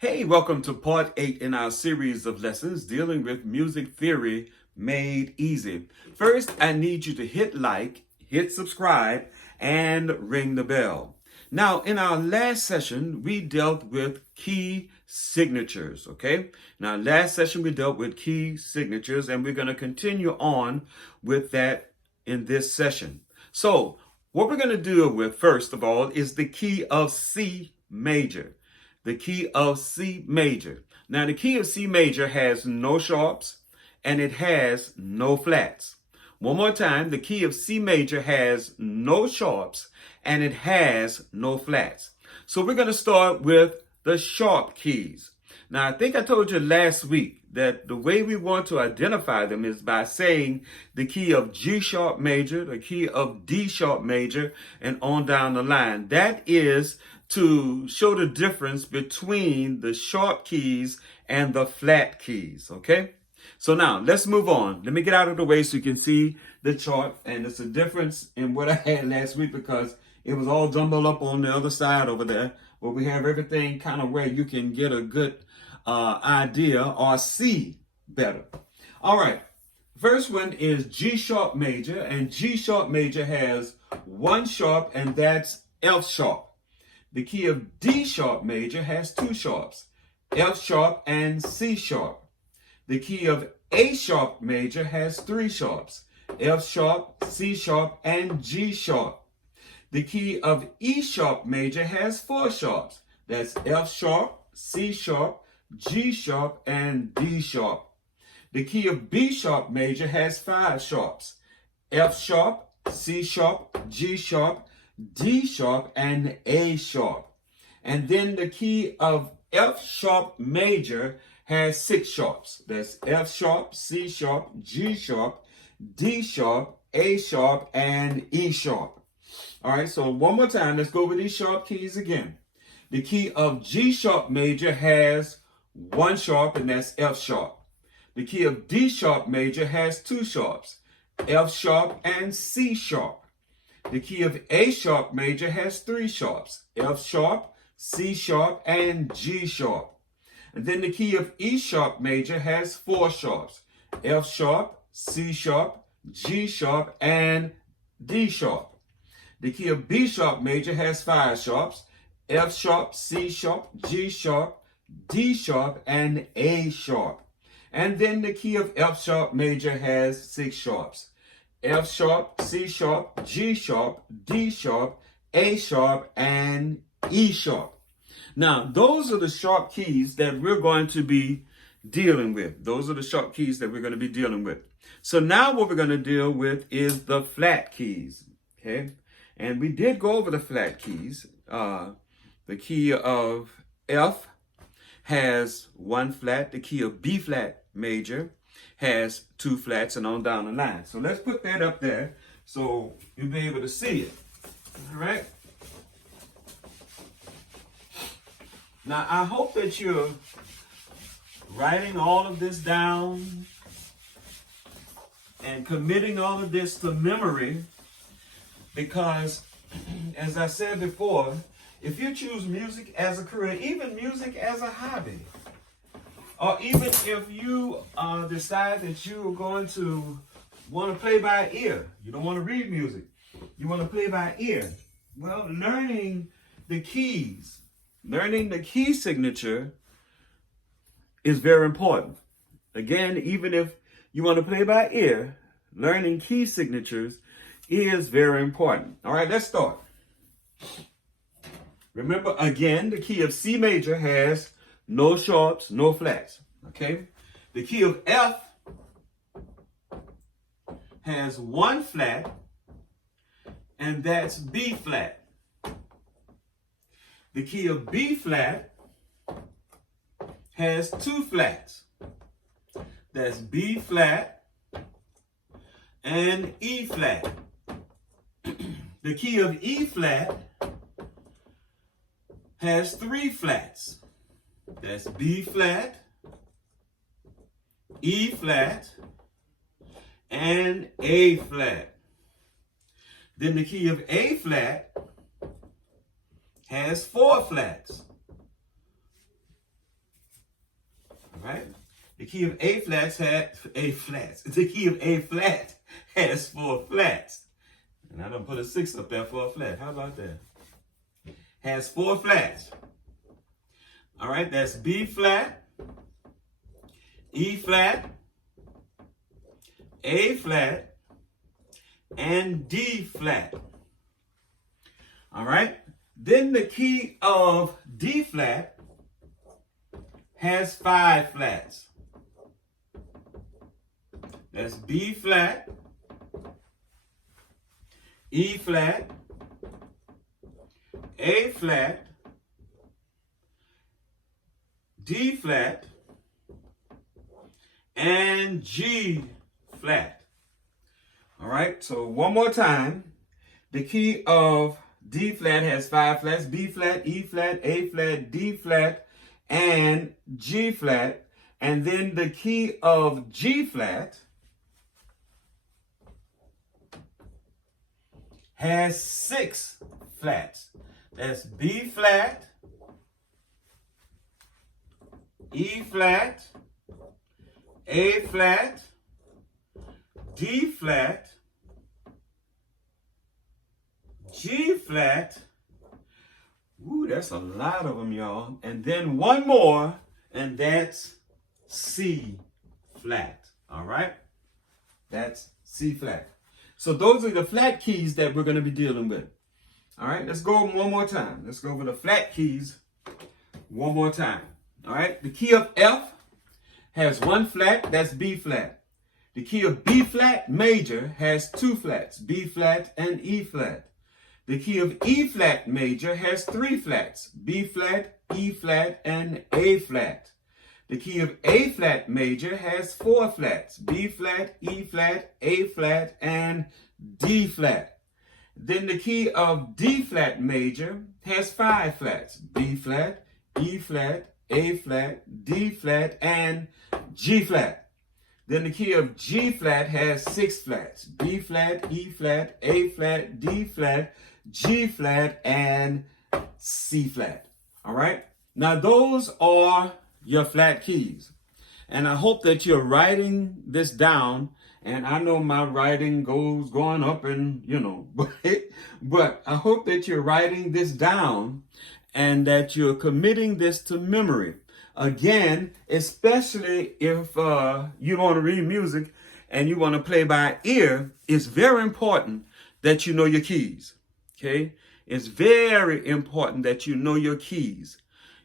Hey, welcome to part 8 in our series of lessons dealing with music theory made easy. First, I need you to hit like, hit subscribe, and ring the bell. Now, in our last session, we dealt with key signatures, okay? In our last session, we dealt with key signatures, and we're going to continue on with that in this session. So, what we're going to deal with, first of all, is the key of C major. The key of C major. Now, the key of C major has no sharps and it has no flats. One more time, the key of C major has no sharps and it has no flats. So we're going to start with the sharp keys. Now, I think I told you last week that the way we want to identify them is by saying the key of G sharp major, the key of D sharp major, and on down the line. That is to show the difference between the sharp keys and the flat keys, okay? So now, let's move on. Let me get out of the way so you can see the chart, and it's a difference in what I had last week because it was all jumbled up on the other side over there, where we have everything kind of where you can get a good idea or see better. All right, first one is G sharp major, and G sharp major has one sharp, and that's F sharp. The key of D sharp major has two sharps, F sharp and C sharp. The key of A sharp major has three sharps, F sharp, C sharp, and G sharp. The key of E sharp major has four sharps. That's F sharp, C sharp, G sharp, and D sharp. The key of B sharp major has five sharps, F sharp, C sharp, G sharp, D sharp, and A sharp. And then the key of F sharp major has six sharps. That's F sharp, C sharp, G sharp, D sharp, A sharp, and E sharp. All right, so one more time, let's go over these sharp keys again. The key of G sharp major has one sharp, and that's F sharp. The key of D sharp major has two sharps, F sharp and C sharp. The key of A sharp major has three sharps, F sharp, C sharp, and G sharp. And then the key of E sharp major has four sharps, F sharp, C sharp, G sharp, and D sharp. The key of B sharp major has five sharps, F sharp, C sharp, G sharp, D sharp, and A sharp. And then the key of F sharp major has six sharps, F sharp, C sharp, G sharp, D sharp, A sharp, and E sharp. Now, those are the sharp keys that we're going to be dealing with. Those are the sharp keys that we're going to be dealing with. So now what we're going to deal with is the flat keys, okay? And we did go over the flat keys. The key of F has one flat. The key of B flat major has two flats, and on down the line. So let's put that up there so you'll be able to see it. All right. Now, I hope that you're writing all of this down and committing all of this to memory, because, as I said before, if you choose music as a career, even music as a hobby, or even if you decide that you're going to want to play by ear, you don't want to read music, you want to play by ear. Well, learning the keys, learning the key signature is very important. Again, even if you want to play by ear, learning key signatures is very important. All right, let's start. Remember, again, the key of C major has no sharps, no flats, okay? The key of F has one flat, and that's B flat. The key of B flat has two flats. That's B flat and E flat. The key of E flat has three flats. That's B flat, E flat, and A flat. Then the key of A flat has four flats. key of A flats the key of A flat has 4 flats. And I done put a 6 up there for a flat. How about that? Has 4 flats. All right, that's B flat, E flat, A flat, and D flat. All right, then the key of D flat has 5 flats. That's B flat, E flat, A flat, D flat, and G flat. All right, so one more time. The key of D flat has 5 flats: B flat, E flat, A flat, D flat, and G flat. And then the key of G flat has 6 flats. That's B flat, E flat, A flat, D flat, G flat. Ooh, that's a lot of them, y'all. And then one more, and that's C flat. All right? That's C flat. So those are the flat keys that we're going to be dealing with. All right, let's go one more time. Let's go over the flat keys one more time. All right, the key of F has 1 flat, that's B flat. The key of B flat major has 2 flats, B flat and E flat. The key of E flat major has 3 flats, B flat, E flat, and A flat. The key of A flat major has 4 flats, B flat, E flat, A flat, and D flat. Then the key of D flat major has 5 flats, B flat, E flat, A flat, D flat, and G flat. Then the key of G flat has 6 flats, B flat, E flat, A flat, D flat, G flat, and C flat. All right? Now those are your flat keys. And I hope that you're writing this down. And I know my writing going up and, but I hope that you're writing this down and that you're committing this to memory. Again, especially if you want to read music and you want to play by ear, it's very important that you know your keys. Okay? It's very important that you know your keys.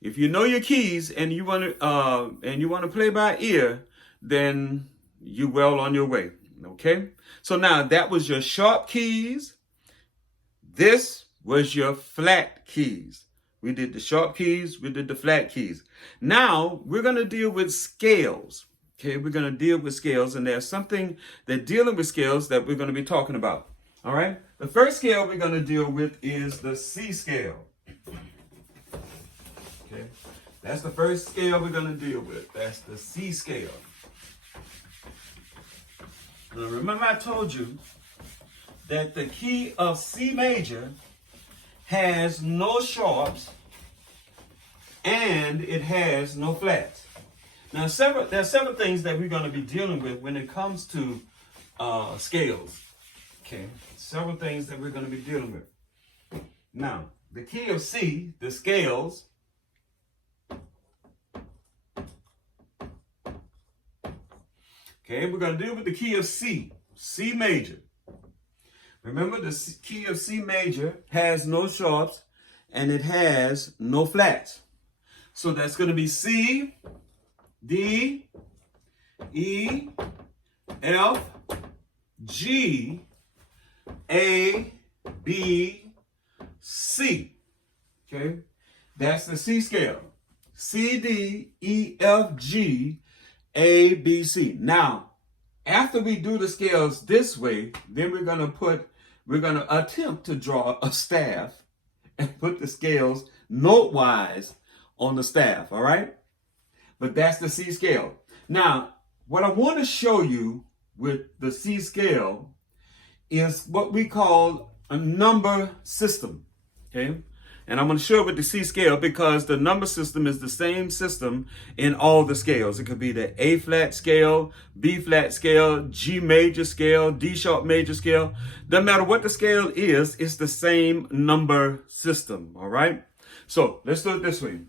If you know your keys and you want to play by ear, then you're well on your way. Okay? So now that was your sharp keys. This was your flat keys. We did the sharp keys, we did the flat keys. Now we're going to deal with scales. Okay, we're going to deal with scales, and there's something that dealing with scales that we're going to be talking about. All right? The first scale we're going to deal with is the C scale. Okay, that's the first scale we're going to deal with. That's the C scale. Now remember I told you that the key of C major has no sharps and it has no flats. Now there's several things that we're going to be dealing with when it comes to scales. Okay, several things that we're going to be dealing with. Now, the key of C, the scales, okay, we're going to deal with the key of C, C major. Remember, the key of C major has no sharps and it has no flats. So that's going to be C, D, E, F, G, A, B, C. Okay, that's the C scale. C, D, E, F, G, A, B, C. Now, after we do the scales this way, then we're going to attempt to draw a staff and put the scales note-wise on the staff, all right? But that's the C scale. Now, what I want to show you with the C scale is what we call a number system, okay? And I'm going to show it with the C scale because the number system is the same system in all the scales. It could be the A flat scale, B flat scale, G major scale, D sharp major scale. Doesn't matter what the scale is, it's the same number system. All right. So let's do it this way.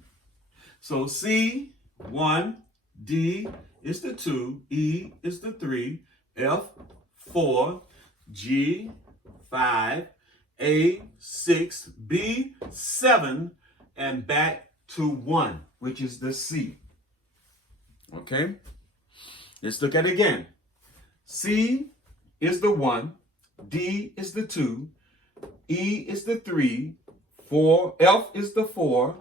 So C, 1, D is the 2, E is the 3, F, 4, G, 5, A, 6, B, 7, and back to 1, which is the C. Okay? Let's look at it again. C is the 1, D is the 2, E is the 3, 4, F is the 4,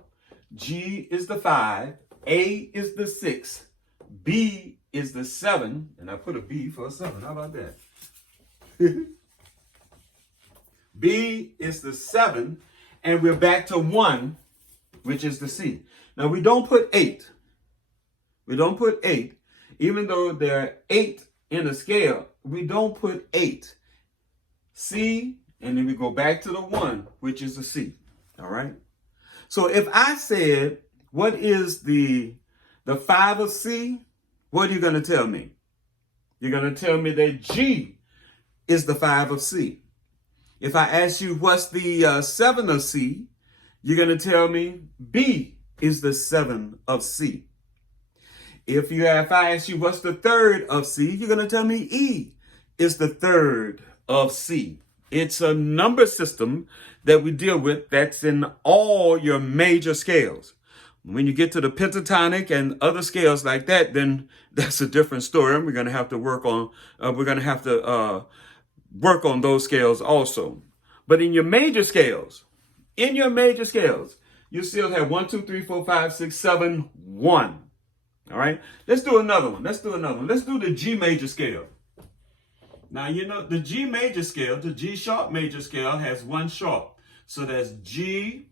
G is the 5, A is the 6, B is the 7, and I put a B for a 7. How about that? B is the 7, and we're back to 1, which is the C. Now, we don't put 8. We don't put 8. Even though there are 8 in the scale, we don't put 8. C, and then we go back to the 1, which is the C. All right? So if I said, what is the 5 of C? What are you going to tell me? You're going to tell me that G is the 5 of C. If I ask you what's the 7 of C, you're going to tell me B is the 7 of C. If I ask you what's the 3rd of C, you're going to tell me E is the 3rd of C. It's a number system that we deal with that's in all your major scales. When you get to the pentatonic and other scales like that, then that's a different story. And we're going to have to work on. Work on those scales also. But in your major scales, you still have 1, 2, 3, 4, 5, 6, 7, 1. All right. Let's do another one. Let's do the G major scale. Now, you know, the G major scale, the G sharp major scale has 1 sharp. So that's G,